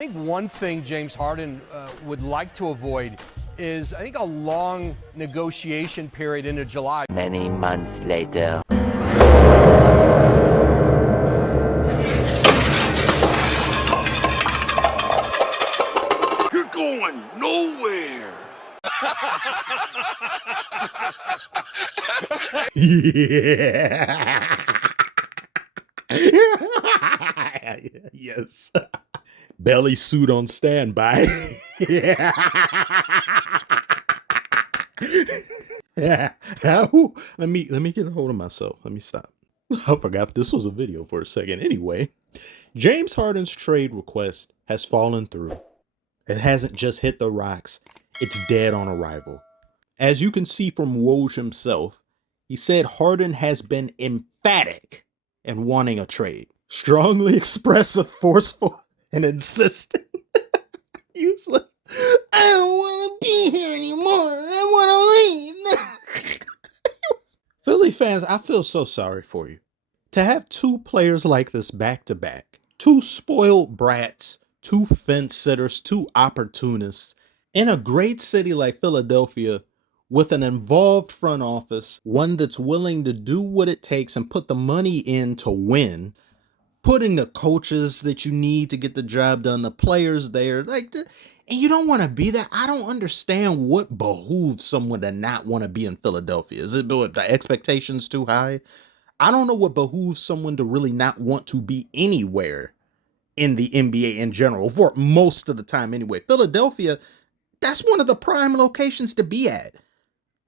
I think one thing James Harden would like to avoid is, I think, a long negotiation period into July. Many months later. You're going nowhere. Yeah. Yes. Belly suit on standby. Yeah. How? Let me get a hold of myself. Let me stop. I forgot this was a video for a second. Anyway, James Harden's trade request has fallen through. It hasn't just hit the rocks. It's dead on arrival. As you can see from Woj himself, he said Harden has been emphatic in wanting a trade. Strongly expressive, forceful, and insistent. Useless. I don't want to be here anymore. I want to leave. Philly fans, I feel so sorry for you. To have two players like this back to back, two spoiled brats, two fence sitters, two opportunists, in a great city like Philadelphia, with an involved front office, one that's willing to do what it takes and put the money in to win, putting the coaches that you need to get the job done, the players there, and you don't want to be there. I don't understand what behooves someone to not want to be in Philadelphia. Is it the expectations too high? I don't know what behooves someone to really not want to be anywhere in the NBA in general, for most of the time anyway. Philadelphia, that's one of the prime locations to be at.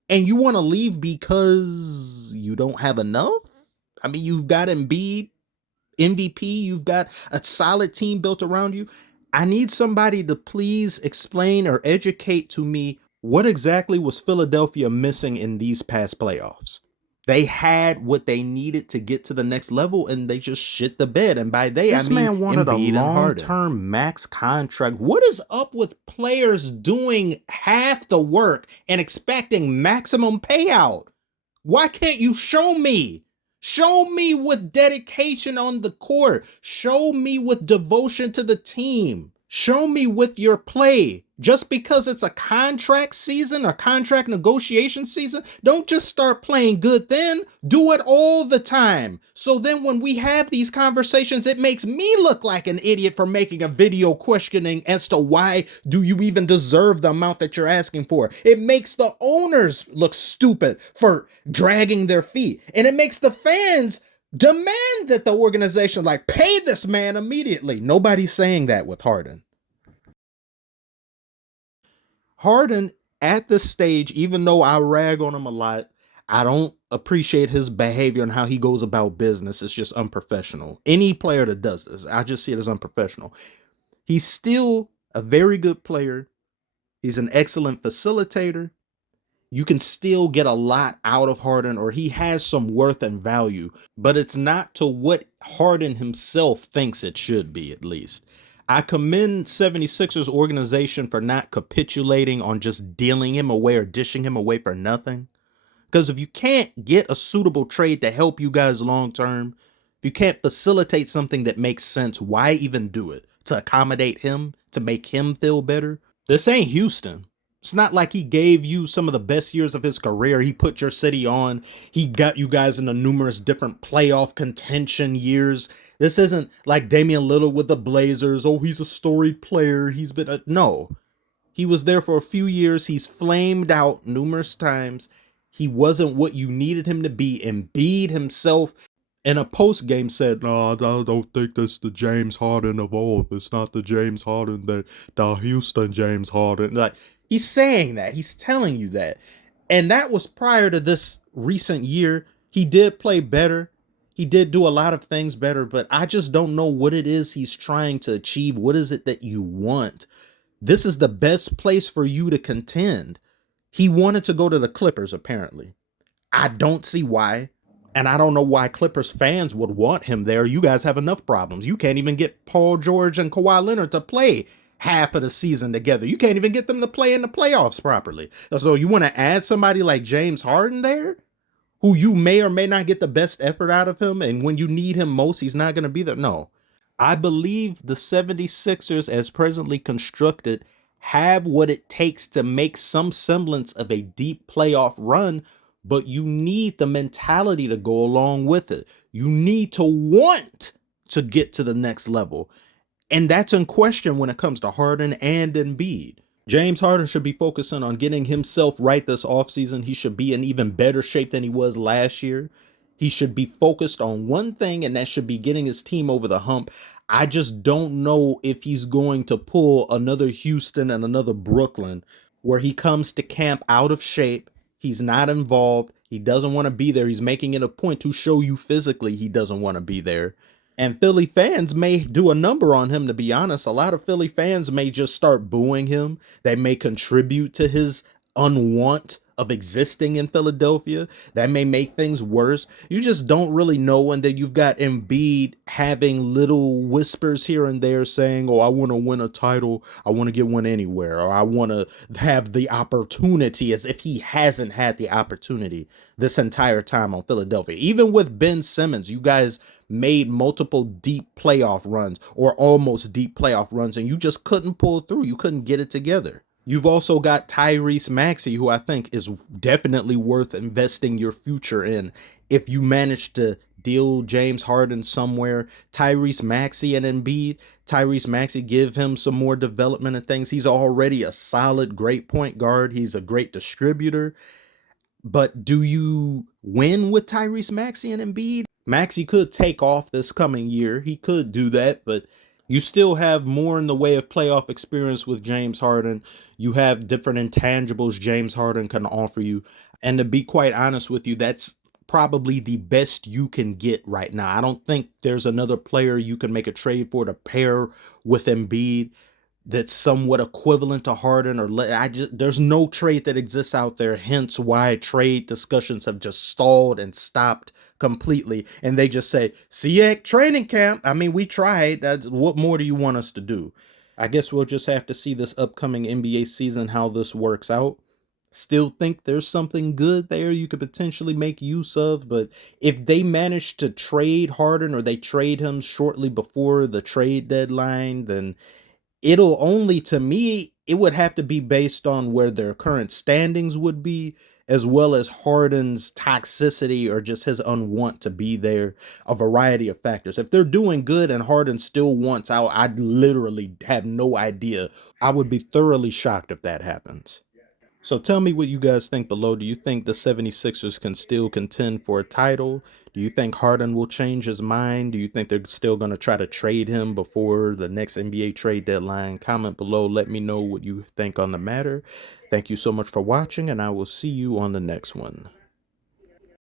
And you want to leave because you don't have enough? I mean, you've got Embiid, MVP, you've got a solid team built around you. I need somebody to please explain or educate to me what exactly was Philadelphia missing in these past playoffs. They had what they needed to get to the next level, and they just shit the bed. And by they, I mean man wanted Embiid a long-term max contract. What is up with players doing half the work and expecting maximum payout? Why can't you show me? Show me with dedication on the court. Show me with devotion to the team. Show me with your play. Just because it's a contract season or contract negotiation season, don't just start playing good then. Do it all the time. So then when we have these conversations, it makes me look like an idiot for making a video questioning as to why do you even deserve the amount that you're asking for. It makes the owners look stupid for dragging their feet. And it makes the fans demand that the organization pay this man immediately. Nobody's saying that with Harden. Harden at this stage, even though I rag on him a lot, I don't appreciate his behavior and how he goes about business. It's just unprofessional. Any player that does this, I just see it as unprofessional. He's still a very good player. He's an excellent facilitator. You can still get a lot out of Harden, or he has some worth and value, but it's not to what Harden himself thinks it should be, at least. I commend 76ers organization for not capitulating on just dealing him away or dishing him away for nothing. Because if you can't get a suitable trade to help you guys long term, if you can't facilitate something that makes sense, why even do it? To accommodate him? To make him feel better? This ain't Houston. It's not like he gave you some of the best years of his career. He put your city on. He got you guys into numerous different playoff contention years. This isn't like Damian Lillard with the Blazers. Oh, he's a storied player. He's been no. He was there for a few years. He's flamed out numerous times. He wasn't what you needed him to be. Embiid himself in a post game said, "No, I don't think that's the James Harden of old. It's not the James Harden that the Houston James Harden." He's saying that. He's telling you that. And that was prior to this recent year. He did play better. He did do a lot of things better, but I just don't know what it is he's trying to achieve. What is it that you want? This is the best place for you to contend. He wanted to go to the Clippers, apparently. I don't see why. And I don't know why Clippers fans would want him there. You guys have enough problems. You can't even get Paul George and Kawhi Leonard to play half of the season together. You can't even get them to play in the playoffs properly. So you want to add somebody like James Harden there, who you may or may not get the best effort out of him, and when you need him most, he's not going to be there? No. I believe the 76ers, as presently constructed, have what it takes to make some semblance of a deep playoff run, but you need the mentality to go along with it. You need to want to get to the next level. And that's in question when it comes to Harden and Embiid. James Harden should be focusing on getting himself right this offseason. He should be in even better shape than he was last year. He should be focused on one thing, and that should be getting his team over the hump. I just don't know if he's going to pull another Houston and another Brooklyn where he comes to camp out of shape. He's not involved. He doesn't want to be there. He's making it a point to show you physically he doesn't want to be there. And Philly fans may do a number on him, to be honest. A lot of Philly fans may just start booing him. They may contribute to his unwant of existing in Philadelphia. That may make things worse. You just don't really know. And then you've got Embiid having little whispers here and there saying, oh, I want to win a title. I want to get one anywhere. Or I want to have the opportunity, as if he hasn't had the opportunity this entire time on Philadelphia. Even with Ben Simmons, you guys made multiple deep playoff runs or almost deep playoff runs, and you just couldn't pull through. You couldn't get it together. You've also got Tyrese Maxey, who I think is definitely worth investing your future in. If you manage to deal James Harden somewhere, Tyrese Maxey and Embiid, Tyrese Maxey, give him some more development and things. He's already a solid, great point guard. He's a great distributor. But do you win with Tyrese Maxey and Embiid? Maxey could take off this coming year. He could do that, but you still have more in the way of playoff experience with James Harden. You have different intangibles James Harden can offer you. And to be quite honest with you, that's probably the best you can get right now. I don't think there's another player you can make a trade for to pair with Embiid that's somewhat equivalent to Harden, or there's no trade that exists out there. Hence why trade discussions have just stalled and stopped completely. And they just say, see you at training camp. I mean, we tried. What more do you want us to do? I guess we'll just have to see this upcoming NBA season, how this works out. Still think there's something good there you could potentially make use of, but if they manage to trade Harden, or they trade him shortly before the trade deadline, then it'll only, to me, it would have to be based on where their current standings would be, as well as Harden's toxicity or just his unwant to be there, a variety of factors. If they're doing good and Harden still wants out, I'd literally have no idea. I would be thoroughly shocked if that happens. So tell me what you guys think below. Do you think the 76ers can still contend for a title? Do you think Harden will change his mind? Do you think they're still going to try to trade him before the next NBA trade deadline? Comment below. Let me know what you think on the matter. Thank you so much for watching, and I will see you on the next one.